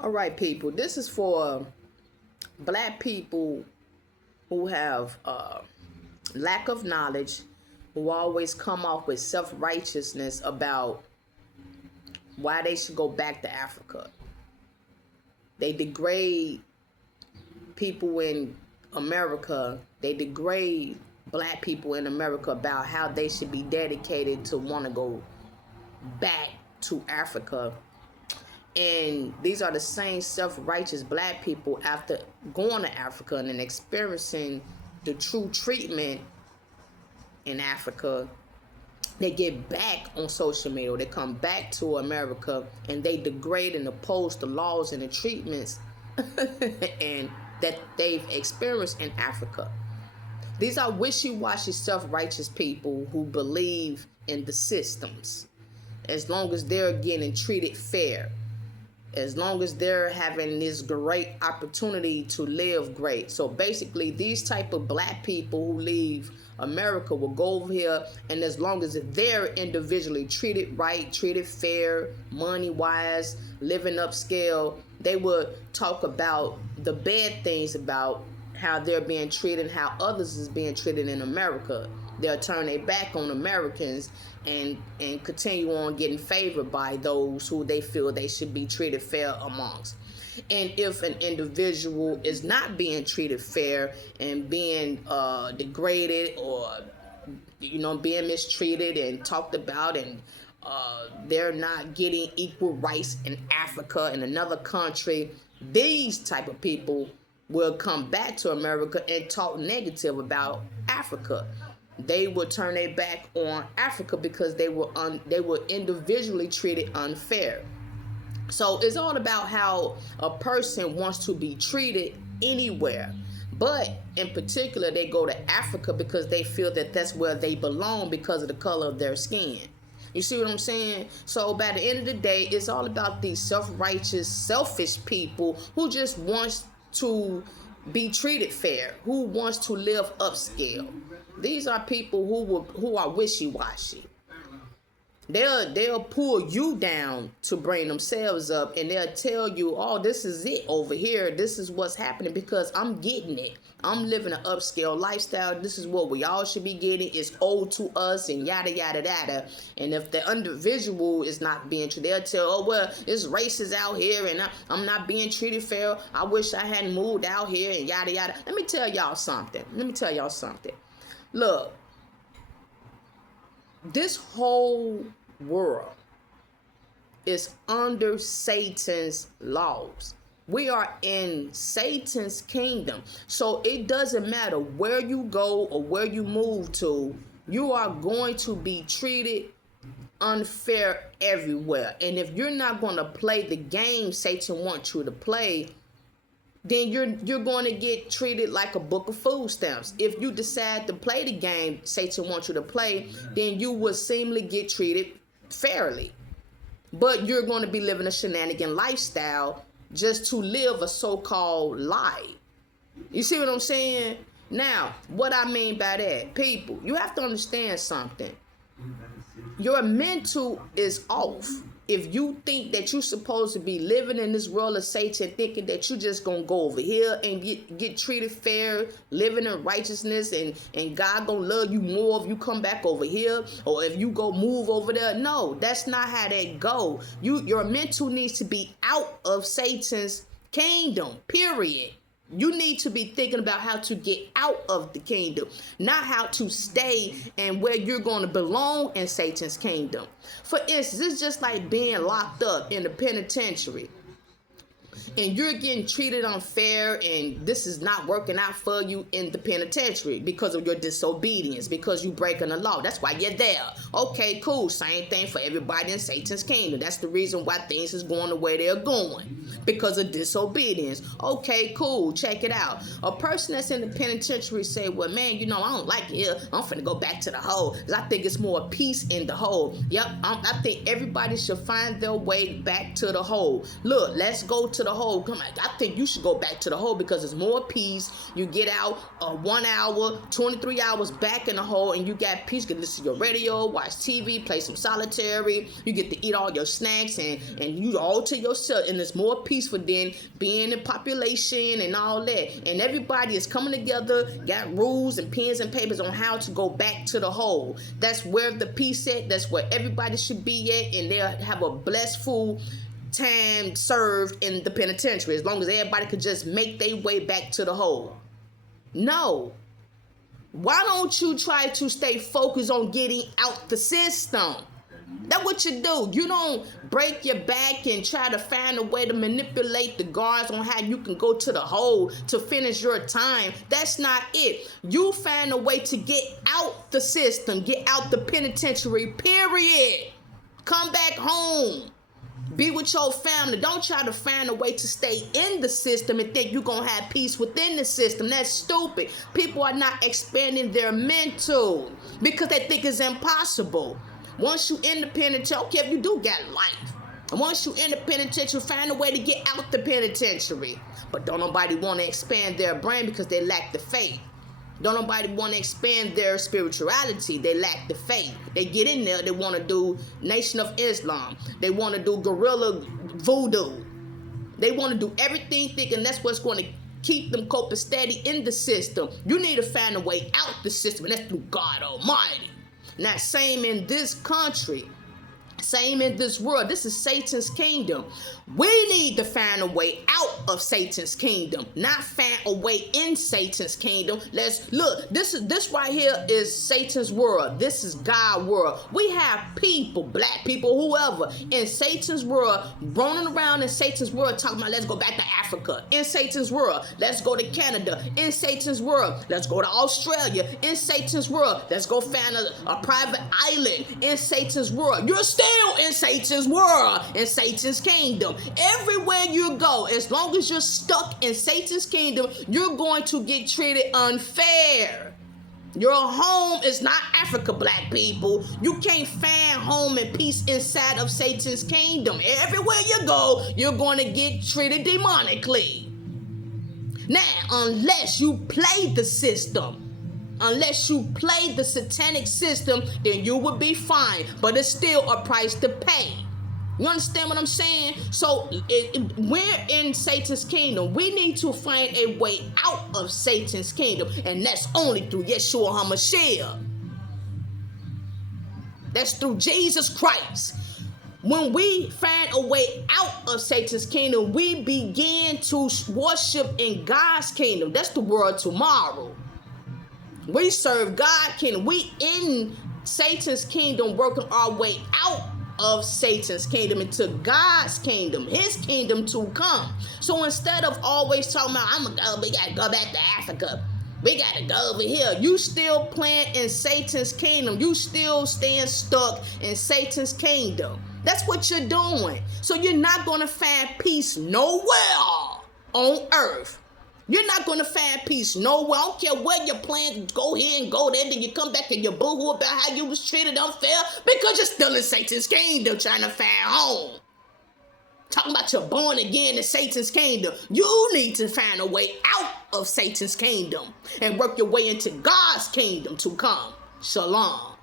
All right, people. This is for black people who have lack of knowledge, who always come off with self-righteousness about why they should go back to Africa. They degrade people in America. They degrade black people in America about how they should be dedicated to want to go back to Africa. And these are the same self-righteous black people, after going to Africa and then experiencing the true treatment in Africa, they get back on social media. They come back to America and they degrade and oppose the laws and the treatments and that they've experienced in Africa. These are wishy-washy, self-righteous people who believe in the systems. As long as they're getting treated fair, as long as they're having this great opportunity to live great. So basically, these type of black people who leave America will go over here, and as long as they're individually treated right, treated fair, money-wise, living upscale, they would talk about the bad things about how they're being treated, how others is being treated in America. They'll turn their back on Americans and continue on getting favored by those who they feel they should be treated fair amongst. And if an individual is not being treated fair and being degraded or being mistreated and talked about, and they're not getting equal rights in Africa, in another country, these type of people will come back to America and talk negative about Africa. They will turn their back on Africa because they were individually treated unfair. So it's all about how a person wants to be treated anywhere. But in particular, they go to Africa because they feel that that's where they belong because of the color of their skin. You see what I'm saying? So by the end of the day, it's all about these self-righteous, selfish people who just want to be treated fair, who wants to live upscale. These are people who are wishy-washy. They'll pull you down to bring themselves up, and they'll tell you, oh, this is it over here. This is what's happening because I'm getting it. I'm living an upscale lifestyle. This is what we all should be getting. It's owed to us and yada, yada, yada. And if the individual is not being treated, they'll tell, oh, well, it's racist out here and I'm not being treated fair. I wish I hadn't moved out here and yada, yada. Let me tell y'all something. Look, this whole world is under Satan's laws. We are in Satan's kingdom. So it doesn't matter where you go or where you move to, you are going to be treated unfair everywhere. And if you're not going to play the game Satan wants you to play, then you're going to get treated like a book of food stamps. If you decide to play the game Satan wants you to play, then you will seemingly get treated fairly. But you're going to be living a shenanigan lifestyle just to live a so-called lie. You see what I'm saying? Now, what I mean by that, people, you have to understand something. Your mental is off. If you think that you're supposed to be living in this world of Satan, thinking that you're just going to go over here and get treated fair, living in righteousness, and God going to love you more if you come back over here, or if you go move over there. No, that's not how that go. Your mental needs to be out of Satan's kingdom, period. You need to be thinking about how to get out of the kingdom, not how to stay and where you're going to belong in Satan's kingdom. For instance, it's just like being locked up in the penitentiary and you're getting treated unfair, and this is not working out for you in the penitentiary because of your disobedience, because you breaking the law. That's why you're there. Okay, cool. Same thing for everybody in Satan's kingdom. That's the reason why things is going the way they're going, because of disobedience. Okay, cool. Check it out. A person that's in the penitentiary say, well, man, I don't like it here. I'm finna go back to the hole because I think it's more peace in the hole. Yep, I think everybody should find their way back to the hole. Look, let's go to the the hole. Come on, I think you should go back to the hole because it's more peace. You get out 1 hour, 23 hours back in the hole, and you got peace. You can listen to your radio, watch TV, play some solitary. You get to eat all your snacks, and you all to yourself. And it's more peaceful than being in population and all that. And everybody is coming together, got rules and pens and papers on how to go back to the hole. That's where the peace at. That's where everybody should be at, and they'll have a blessed full time served in the penitentiary as long as everybody could just make their way back to the hole. No. Why don't you try to stay focused on getting out the system? That's what you do. You don't break your back and try to find a way to manipulate the guards on how you can go to the hole to finish your time. That's not it. You find a way to get out the system, get out the penitentiary, period. Come back home. Be with your family. Don't try to find a way to stay in the system and think you're going to have peace within the system. That's stupid. People are not expanding their mental because they think it's impossible. Once you in the penitentiary, okay, if you do got life. And once you in the penitentiary, find a way to get out the penitentiary. But don't nobody want to expand their brain because they lack the faith. Don't nobody want to expand their spirituality. They lack the faith. They get in there. They want to do Nation of Islam. They want to do guerrilla voodoo. They want to do everything thinking that's what's going to keep them coping steady in the system. You need to find a way out the system, and that's through God Almighty. Now, same in this country. Same in this world. This is Satan's kingdom. We need to find a way out of Satan's kingdom, not find a way in Satan's kingdom. Let's look. This right here is Satan's world. This is God's world. We have people, black people, whoever, in Satan's world, roaming around in Satan's world, talking about let's go back to Africa. In Satan's world, let's go to Canada. In Satan's world, let's go to Australia. In Satan's world, let's go find a private island. In Satan's world, you're still in Satan's world, in Satan's kingdom. Everywhere you go, as long as you're stuck in Satan's kingdom, you're going to get treated unfair. Your home is not Africa, black people. You can't find home and peace inside of Satan's kingdom. Everywhere you go, you're going to get treated demonically. Now, unless you play the system, unless you play the satanic system, then you will be fine. But it's still a price to pay. You understand what I'm saying? So we're in Satan's kingdom. We need to find a way out of Satan's kingdom. And that's only through Yeshua HaMashiach. That's through Jesus Christ. When we find a way out of Satan's kingdom, we begin to worship in God's kingdom. That's the world tomorrow. We serve God kingdom. We in Satan's kingdom working our way out of Satan's kingdom into God's kingdom, his kingdom to come. So instead of always talking about, we got to go back to Africa. We got to go over here. You still playing in Satan's kingdom. You still staying stuck in Satan's kingdom. That's what you're doing. So you're not going to find peace nowhere on earth. You're not going to find peace nowhere. I don't care where you're playing. Go here and go there. Then you come back and you boo-hoo about how you was treated unfair because you're still in Satan's kingdom trying to find home. Talking about you're born again in Satan's kingdom. You need to find a way out of Satan's kingdom and work your way into God's kingdom to come. Shalom.